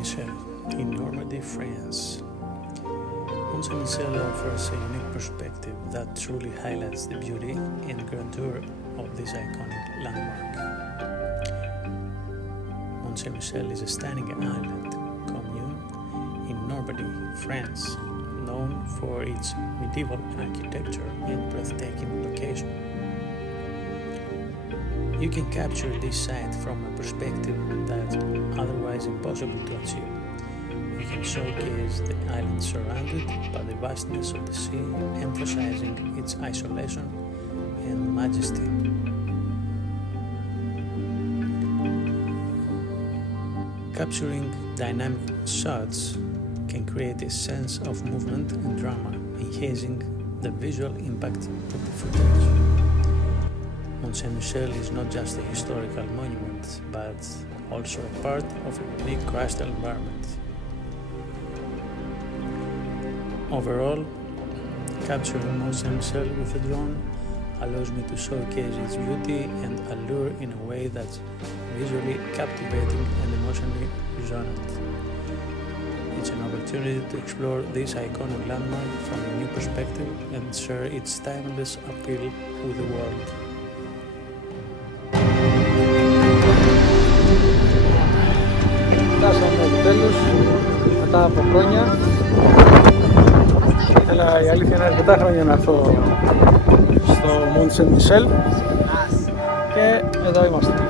Mont-Saint-Michel in Normandy, France. Mont-Saint-Michel offers a unique perspective that truly highlights the beauty and grandeur of this iconic landmark. Mont-Saint-Michel is a stunning island commune in Normandy, France, known for its medieval architecture and breathtaking location. You can capture this site from a perspective that's otherwise impossible to achieve. You can showcase the island surrounded by the vastness of the sea, emphasizing its isolation and majesty. Capturing dynamic shots can create a sense of movement and drama, enhancing the visual impact of the footage. Mont-Saint-Michel is not just a historical monument, but also a part of a unique coastal environment. Overall, capturing Mont-Saint-Michel with a drone allows me to showcase its beauty and allure in a way that's visually captivating and emotionally resonant. It's an opportunity to explore this iconic landmark from a new perspective and share its timeless appeal with the world. Φτάσαμε επιτέλους μετά από χρόνια. Ήθελα, η αλήθεια είναι, αρκετά χρόνια να έρθω στο Mont-Saint-Michel και εδώ είμαστε.